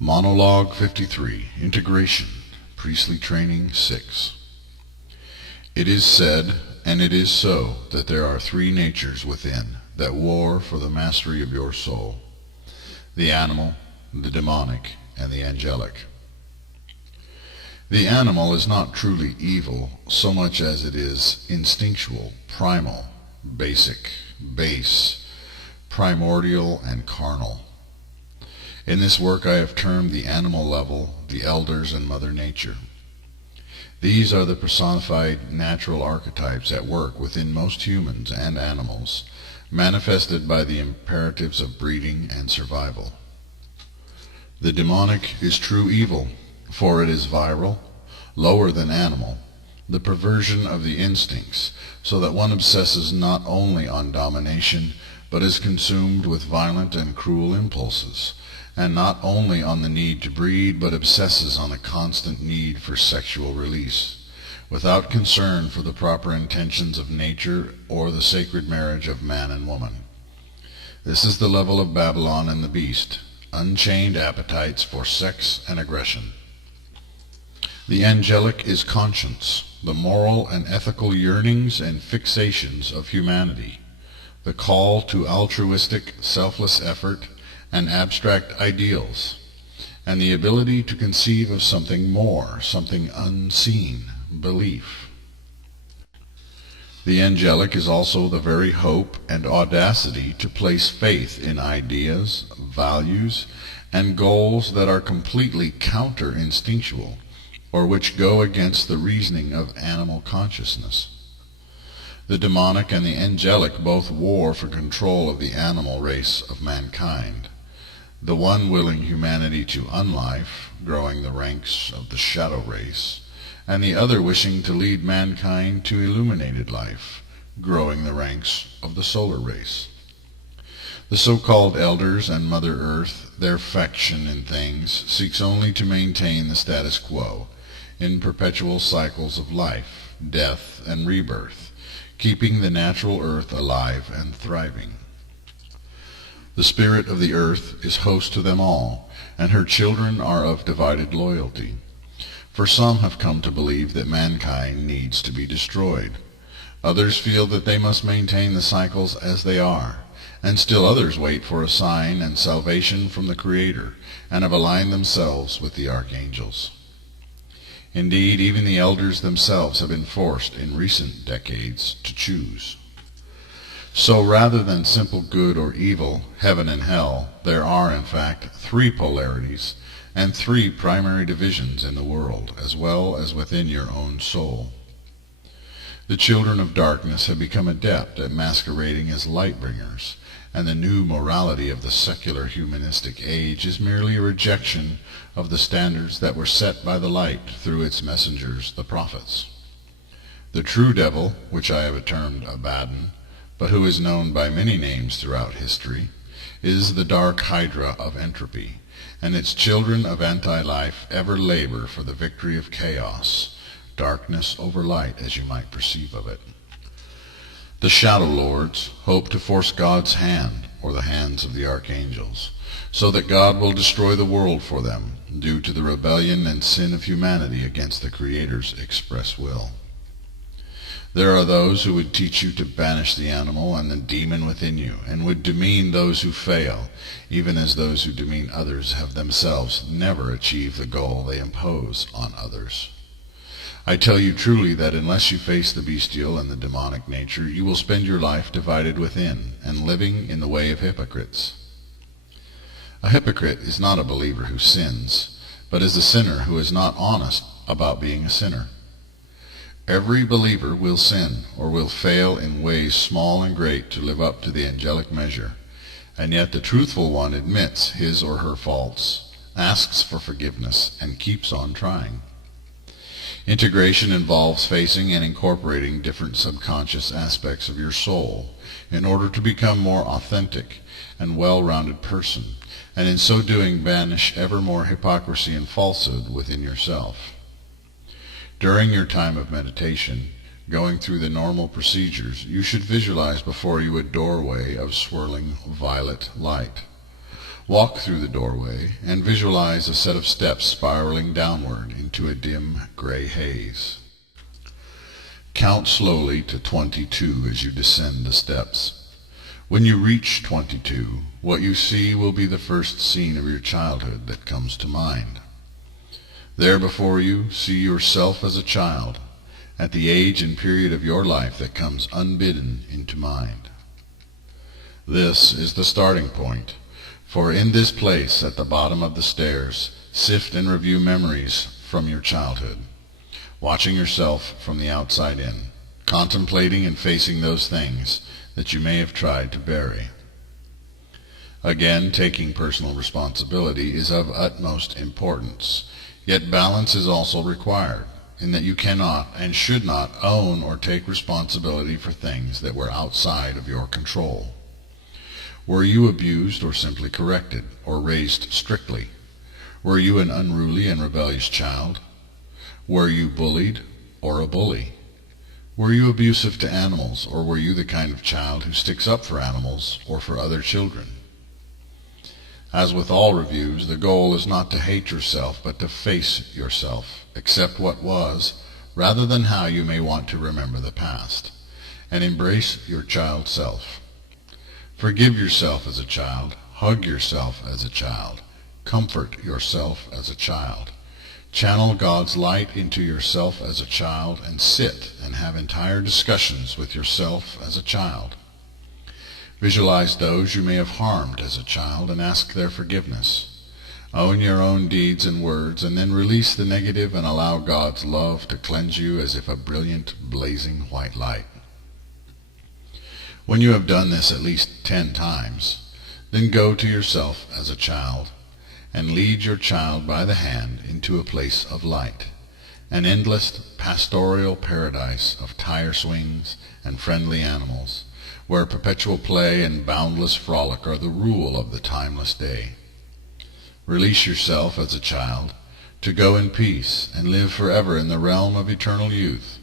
Monologue 53, Integration, Priestly Training 6. It is said, and it is so, that there are three natures within that war for the mastery of your soul: the animal, the demonic, and the angelic. The animal is not truly evil so much as it is instinctual, primal, basic, base, primordial, and carnal. In this work I have termed the animal level the elders and Mother Nature. These are the personified natural archetypes at work within most humans and animals, manifested by the imperatives of breeding and survival. The demonic is true evil, for it is viral, lower than animal, the perversion of the instincts, so that one obsesses not only on domination, but is consumed with violent and cruel impulses, and not only on the need to breed, but obsesses on a constant need for sexual release, without concern for the proper intentions of nature or the sacred marriage of man and woman. This is the level of Babylon and the beast, unchained appetites for sex and aggression. The angelic is conscience, the moral and ethical yearnings and fixations of humanity, the call to altruistic, selfless effort and abstract ideals, and the ability to conceive of something more, something unseen, belief. The angelic is also the very hope and audacity to place faith in ideas, values, and goals that are completely counter-instinctual, or which go against the reasoning of animal consciousness. The demonic and the angelic both war for control of the animal race of mankind, the one willing humanity to unlife, growing the ranks of the shadow race, and the other wishing to lead mankind to illuminated life, growing the ranks of the solar race. The so-called elders and Mother Earth, their faction in things, seeks only to maintain the status quo in perpetual cycles of life, death, and rebirth, keeping the natural earth alive and thriving. The spirit of the earth is host to them all, and her children are of divided loyalty. For some have come to believe that mankind needs to be destroyed. Others feel that they must maintain the cycles as they are, and still others wait for a sign and salvation from the Creator, and have aligned themselves with the archangels. Indeed, even the elders themselves have been forced in recent decades to choose. So rather than simple good or evil, heaven and hell, there are in fact three polarities and three primary divisions in the world, as well as within your own soul. The children of darkness have become adept at masquerading as light-bringers, and the new morality of the secular humanistic age is merely a rejection of the standards that were set by the light through its messengers, the prophets. The true devil, which I have termed Abaddon, but who is known by many names throughout history, is the dark hydra of entropy, and its children of anti-life ever labor for the victory of chaos, darkness over light as you might perceive of it. The shadow lords hope to force God's hand, or the hands of the archangels, so that God will destroy the world for them, due to the rebellion and sin of humanity against the Creator's express will. There are those who would teach you to banish the animal and the demon within you, and would demean those who fail, even as those who demean others have themselves never achieved the goal they impose on others. I tell you truly that unless you face the bestial and the demonic nature, you will spend your life divided within, and living in the way of hypocrites. A hypocrite is not a believer who sins, but is a sinner who is not honest about being a sinner. Every believer will sin, or will fail in ways small and great to live up to the angelic measure, and yet the truthful one admits his or her faults, asks for forgiveness, and keeps on trying. Integration involves facing and incorporating different subconscious aspects of your soul in order to become a more authentic and well-rounded person, and in so doing banish ever more hypocrisy and falsehood within yourself. During your time of meditation, going through the normal procedures, you should visualize before you a doorway of swirling violet light. Walk through the doorway and visualize a set of steps spiraling downward into a dim gray haze. Count slowly to 22 as you descend the steps. When you reach 22, what you see will be the first scene of your childhood that comes to mind. There before you, see yourself as a child, at the age and period of your life that comes unbidden into mind. This is the starting point, for in this place at the bottom of the stairs, sift and review memories from your childhood, watching yourself from the outside in, contemplating and facing those things that you may have tried to bury. Again, taking personal responsibility is of utmost importance, yet balance is also required, in that you cannot and should not own or take responsibility for things that were outside of your control. Were you abused or simply corrected, or raised strictly? Were you an unruly and rebellious child? Were you bullied or a bully? Were you abusive to animals, or were you the kind of child who sticks up for animals or for other children? As with all reviews, the goal is not to hate yourself, but to face yourself, accept what was, rather than how you may want to remember the past, and embrace your child self. Forgive yourself as a child, hug yourself as a child, comfort yourself as a child. Channel God's light into yourself as a child, and sit and have entire discussions with yourself as a child. Visualize those you may have harmed as a child and ask their forgiveness. Own your own deeds and words, and then release the negative and allow God's love to cleanse you as if a brilliant, blazing white light. When you have done this at least 10 times, then go to yourself as a child and lead your child by the hand into a place of light, an endless pastoral paradise of tire swings and friendly animals, where perpetual play and boundless frolic are the rule of the timeless day. Release yourself as a child to go in peace and live forever in the realm of eternal youth,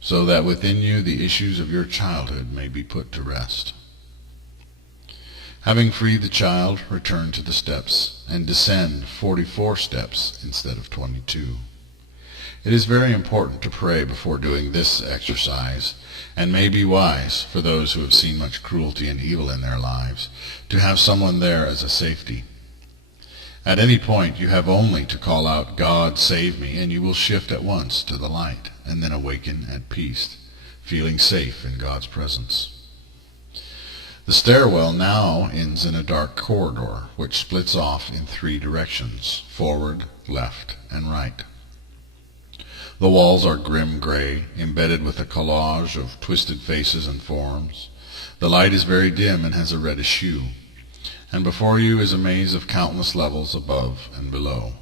so that within you the issues of your childhood may be put to rest. Having freed the child, return to the steps and descend 44 steps instead of 22. It is very important to pray before doing this exercise, and may be wise, for those who have seen much cruelty and evil in their lives, to have someone there as a safety. At any point you have only to call out, "God, save me," and you will shift at once to the light, and then awaken at peace, feeling safe in God's presence. The stairwell now ends in a dark corridor, which splits off in 3 directions, forward, left, and right. The walls are grim gray, embedded with a collage of twisted faces and forms. The light is very dim and has a reddish hue, and before you is a maze of countless levels above and below.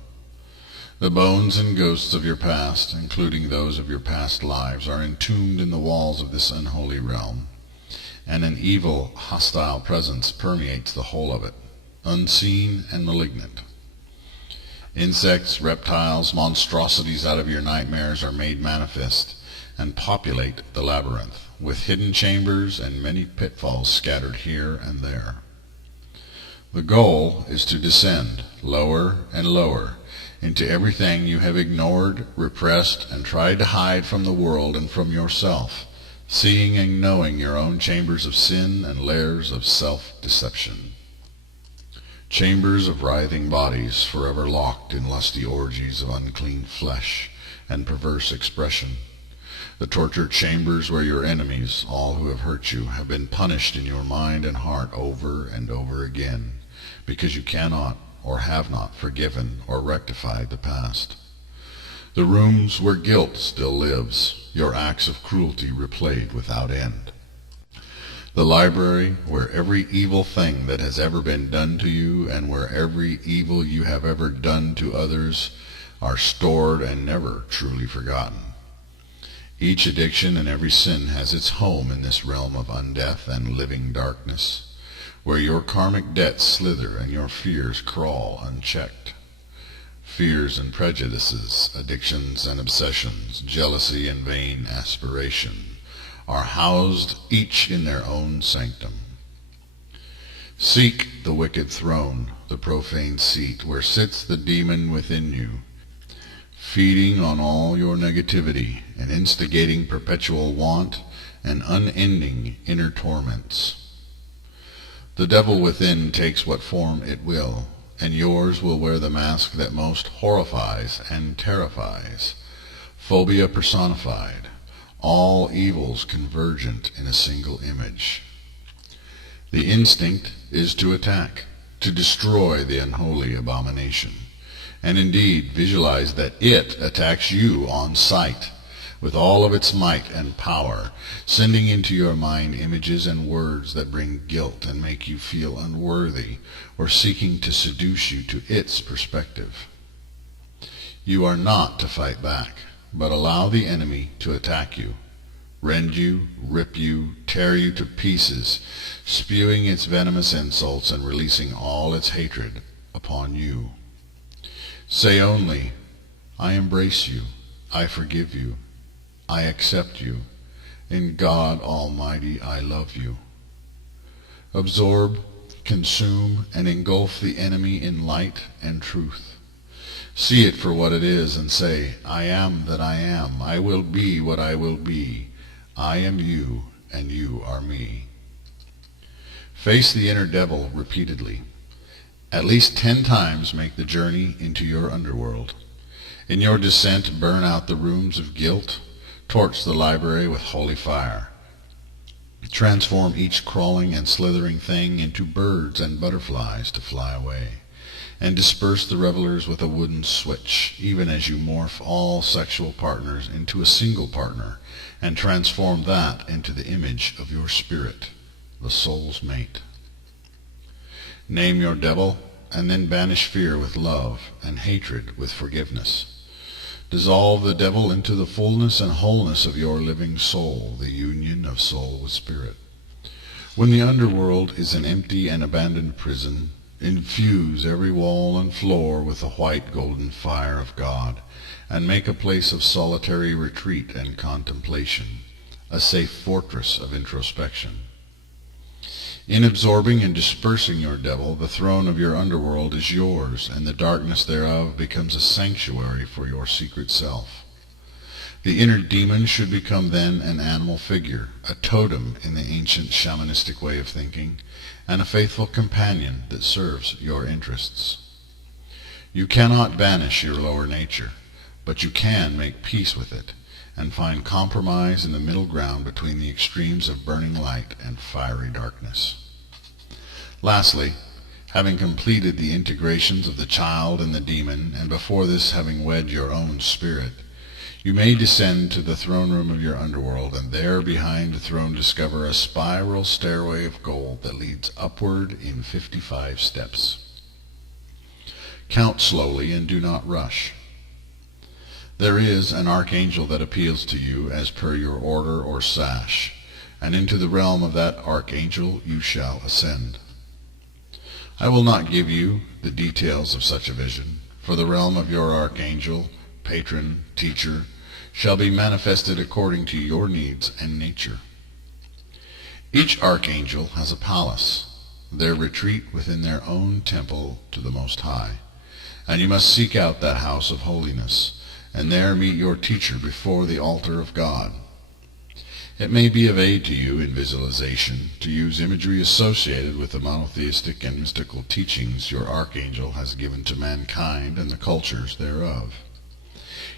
The bones and ghosts of your past, including those of your past lives, are entombed in the walls of this unholy realm, and an evil, hostile presence permeates the whole of it, unseen and malignant. Insects, reptiles, monstrosities out of your nightmares are made manifest and populate the labyrinth, with hidden chambers and many pitfalls scattered here and there. The goal is to descend lower and lower into everything you have ignored, repressed, and tried to hide from the world and from yourself, seeing and knowing your own chambers of sin and lairs of self-deception. Chambers of writhing bodies forever locked in lusty orgies of unclean flesh and perverse expression. The tortured chambers where your enemies, all who have hurt you, have been punished in your mind and heart over and over again, because you cannot or have not forgiven or rectified the past. The rooms where guilt still lives, your acts of cruelty replayed without end. The library where every evil thing that has ever been done to you and where every evil you have ever done to others are stored and never truly forgotten. Each addiction and every sin has its home in this realm of undeath and living darkness, where your karmic debts slither and your fears crawl unchecked. Fears and prejudices, addictions and obsessions, jealousy and vain aspiration are housed each in their own sanctum. Seek the wicked throne, the profane seat, where sits the demon within you, feeding on all your negativity and instigating perpetual want and unending inner torments. The devil within takes what form it will, and yours will wear the mask that most horrifies and terrifies. Phobia personified, all evils convergent in a single image. The instinct is to attack, to destroy the unholy abomination, and indeed visualize that it attacks you on sight, with all of its might and power, sending into your mind images and words that bring guilt and make you feel unworthy, or seeking to seduce you to its perspective. You are not to fight back, but allow the enemy to attack you, rend you, rip you, tear you to pieces, spewing its venomous insults and releasing all its hatred upon you. Say only, I embrace you, I forgive you, I accept you, in God Almighty I love you. Absorb, consume, and engulf the enemy in light and truth. See it for what it is and say, I am that I am, I will be what I will be. I am you, and you are me. Face the inner devil repeatedly. At least 10 times make the journey into your underworld. In your descent, burn out the rooms of guilt, torch the library with holy fire. Transform each crawling and slithering thing into birds and butterflies to fly away, and disperse the revelers with a wooden switch, even as you morph all sexual partners into a single partner, and transform that into the image of your spirit, the soul's mate. Name your devil, and then banish fear with love, and hatred with forgiveness. Dissolve the devil into the fullness and wholeness of your living soul, the union of soul with spirit. When the underworld is an empty and abandoned prison, infuse every wall and floor with the white golden fire of God, and make a place of solitary retreat and contemplation, a safe fortress of introspection. In absorbing and dispersing your devil, the throne of your underworld is yours, and the darkness thereof becomes a sanctuary for your secret self. The inner demon should become then an animal figure, a totem in the ancient shamanistic way of thinking, and a faithful companion that serves your interests. You cannot banish your lower nature, but you can make peace with it, and find compromise in the middle ground between the extremes of burning light and fiery darkness. Lastly, having completed the integrations of the child and the demon, and before this having wed your own spirit, you may descend to the throne room of your underworld, and there behind the throne discover a spiral stairway of gold that leads upward in 55 steps. Count slowly and do not rush. There is an archangel that appeals to you as per your order or sash, and into the realm of that archangel you shall ascend. I will not give you the details of such a vision, for the realm of your archangel, patron, teacher, shall be manifested according to your needs and nature. Each archangel has a palace, their retreat within their own temple to the Most High, and you must seek out that house of holiness, and there meet your teacher before the altar of God. It may be of aid to you in visualization to use imagery associated with the monotheistic and mystical teachings your archangel has given to mankind and the cultures thereof.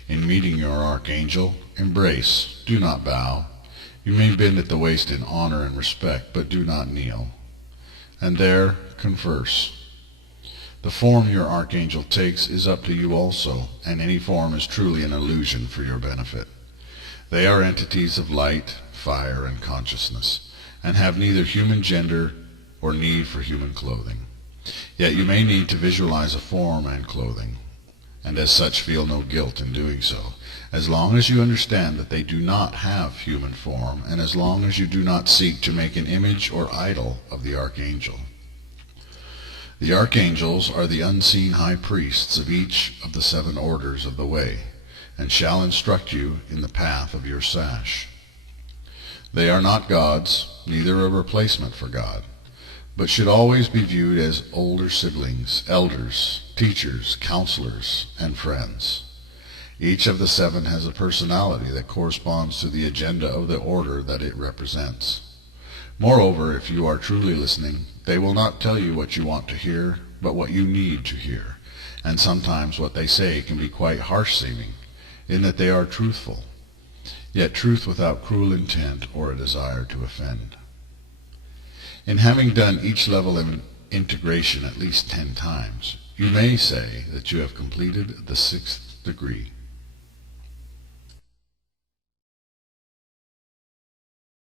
In meeting your archangel, embrace, do not bow. You may bend at the waist in honor and respect, but do not kneel. And there converse. The form your archangel takes is up to you also, and any form is truly an illusion for your benefit. They are entities of light, fire, and consciousness, and have neither human gender or need for human clothing. Yet you may need to visualize a form and clothing, and as such feel no guilt in doing so, as long as you understand that they do not have human form, and as long as you do not seek to make an image or idol of the archangel. The archangels are the unseen high priests of each of the 7 orders of the way, and shall instruct you in the path of your sash. They are not gods, neither a replacement for God, but should always be viewed as older siblings, elders, teachers, counselors, and friends. Each of the 7 has a personality that corresponds to the agenda of the order that it represents. Moreover, if you are truly listening, they will not tell you what you want to hear, but what you need to hear, and sometimes what they say can be quite harsh-seeming, in that they are truthful, yet truth without cruel intent or a desire to offend. In having done each level of integration at least 10 times, you may say that you have completed the 6th degree.